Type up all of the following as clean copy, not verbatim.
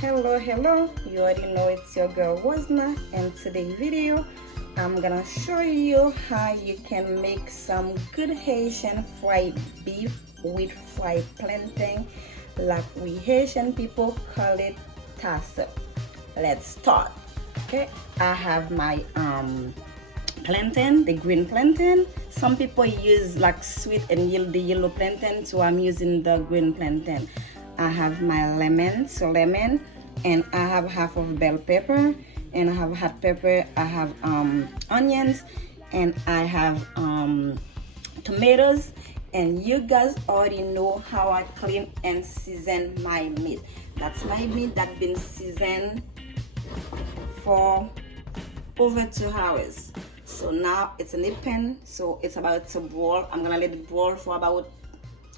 Hello, you already know it's your girl Wasna, and today's video I'm gonna show you how you can make some good Haitian fried beef with fried plantain, like we Haitian people call it tasso. Let's start. Okay, I have my plantain, the green plantain. Some people use like sweet and the yellow plantain, so I'm using the green plantain. I have my lemon, and I have half of bell pepper, and I have hot pepper. I have onions, and I have tomatoes. And you guys already know how I clean and season my meat. That's my meat that's been seasoned for over 2 hours. So now it's in a pan, so it's about to boil. I'm gonna let it boil for about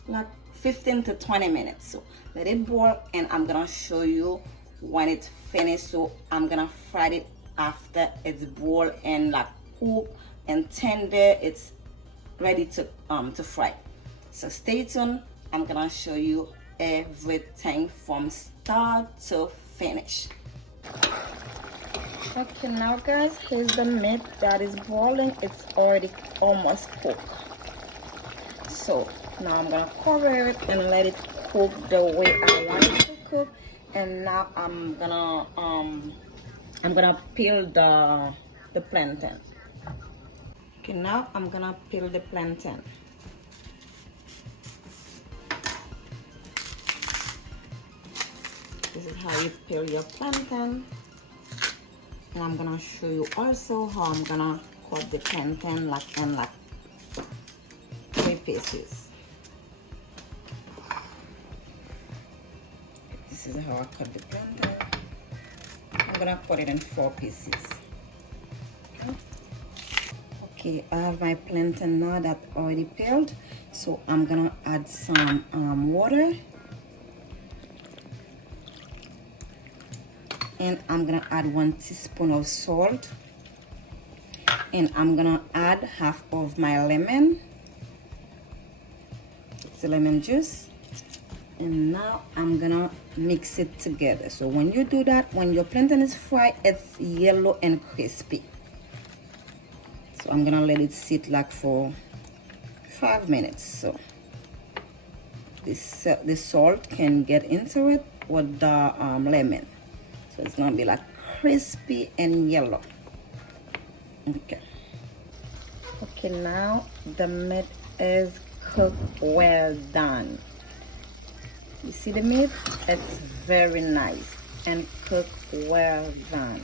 like 15 to 20 minutes. So let it boil, and I'm gonna show you when it's finished. So I'm gonna fry it after it's boiled and like cook and tender. It's ready to fry. So stay tuned. I'm gonna show you everything from start to finish. Okay, now guys, here's the meat that is boiling. It's already almost cooked. So now I'm gonna cover it and let it cook the way I want it to cook. And now I'm gonna peel the plantain. Okay, now I'm gonna peel the plantain. This is how you peel your plantain. And I'm gonna show you also how I'm gonna cut the plantain in like 3 pieces. This is how I cut the plantain. I'm gonna cut it in 4 pieces. Okay, I have my plantain now that already peeled, so I'm gonna add some water, and I'm gonna add 1 teaspoon of salt, and I'm gonna add half of my lemon. It's the lemon juice. And now I'm gonna mix it together. So when you do that, when your plantain is fried, it's yellow and crispy. So I'm gonna let it sit like for 5 minutes. So the salt can get into it with the lemon. So it's gonna be like crispy and yellow. Okay. Okay, now the meat is cooked well done. You see the meat? It's very nice and cooked well done.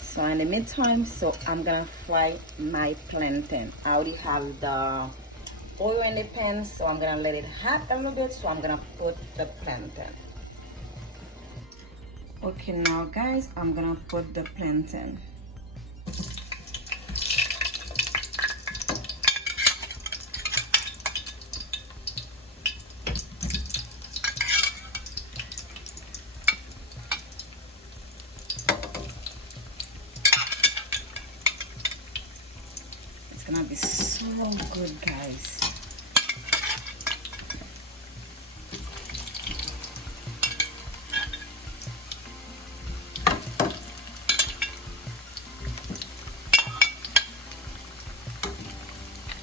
So in the meantime, so I'm gonna fry my plantain. I already have the oil in the pan, so I'm gonna let it hot a little bit. So I'm gonna put the plantain. Okay, now guys, I'm gonna put the plantain. It's gonna be so good, guys.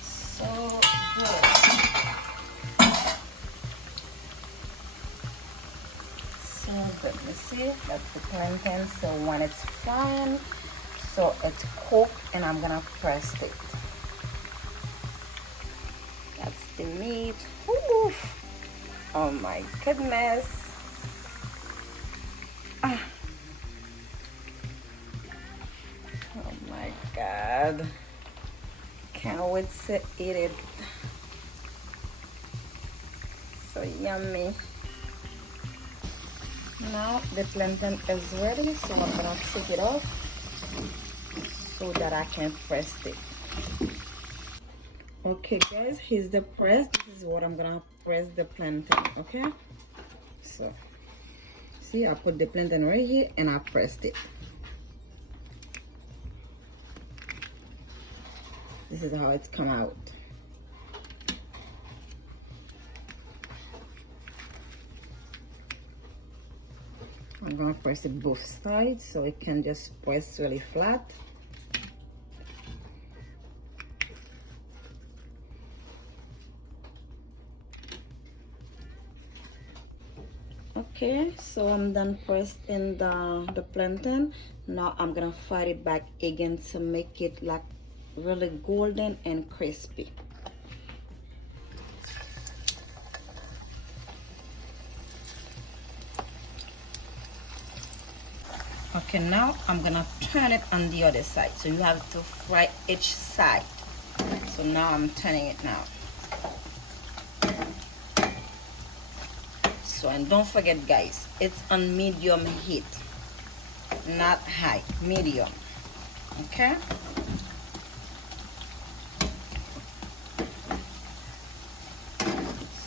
So good. So good. You see, that's the plantain. So when it's frying, so it's cooked, and I'm gonna press it. That's the meat. Woo! Oh my goodness. Ah. Oh my God. Can't wait to eat it. So yummy. Now the plantain is ready, so I'm gonna take it off so that I can press it. Okay guys, here's the press. This is what I'm gonna press the plantain. Okay, so see, I put the plantain right here and I pressed it. This is how it's come out. I'm gonna press it both sides so it can just press really flat. Okay, so I'm done pressed in the plantain. Now I'm gonna fry it back again to make it like really golden and crispy. Okay, now I'm gonna turn it on the other side. So you have to fry each side. So now I'm turning it now. So, and don't forget guys, it's on medium heat, not high, medium. Okay.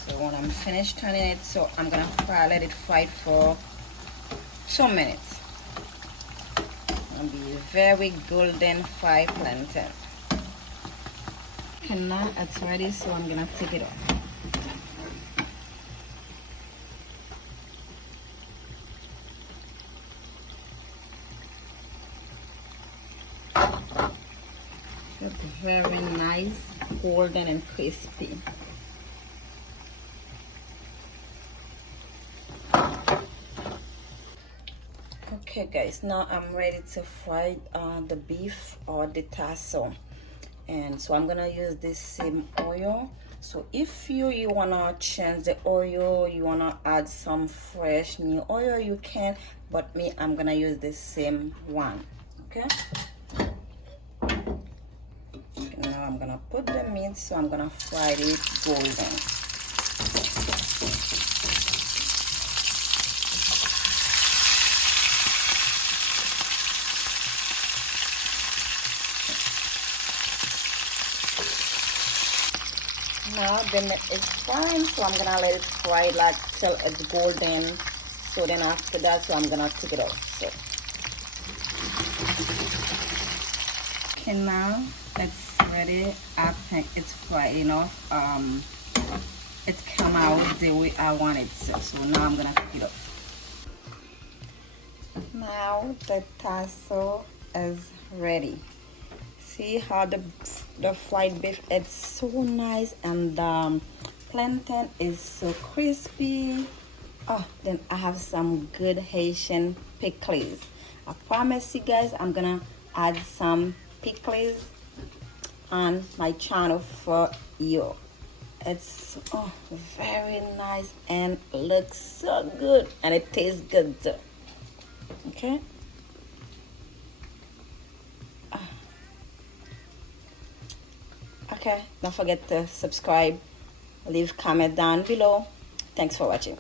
So when I'm finished turning it, so I'm gonna let it fry for 2 minutes. It'll be very golden fried plantain. Okay, now it's ready, so I'm gonna take it off. It's very nice, golden and crispy. Okay guys, now I'm ready to fry the beef or the tasso, and so I'm gonna use this same oil. So if you wanna change the oil, you wanna add some fresh new oil, you can, but me, I'm gonna use the same one. Okay, now I'm gonna put the meat, so I'm gonna fry it golden. Now the meat is frying, so I'm gonna let it fry like till it's golden. So then after that, so I'm gonna take it out. So okay, now it's ready. I think it's fried enough. It's come out the way I want it. So now I'm gonna take it off. Now the tasso is ready. See how the fried beef, it's so nice, and the plantain is so crispy. Oh, then I have some good Haitian pickles. I promise you guys, I'm gonna add some pickles on my channel for you. It's very nice and looks so good, and it tastes good too. Okay. Okay, don't forget to subscribe, leave comment down below. Thanks for watching.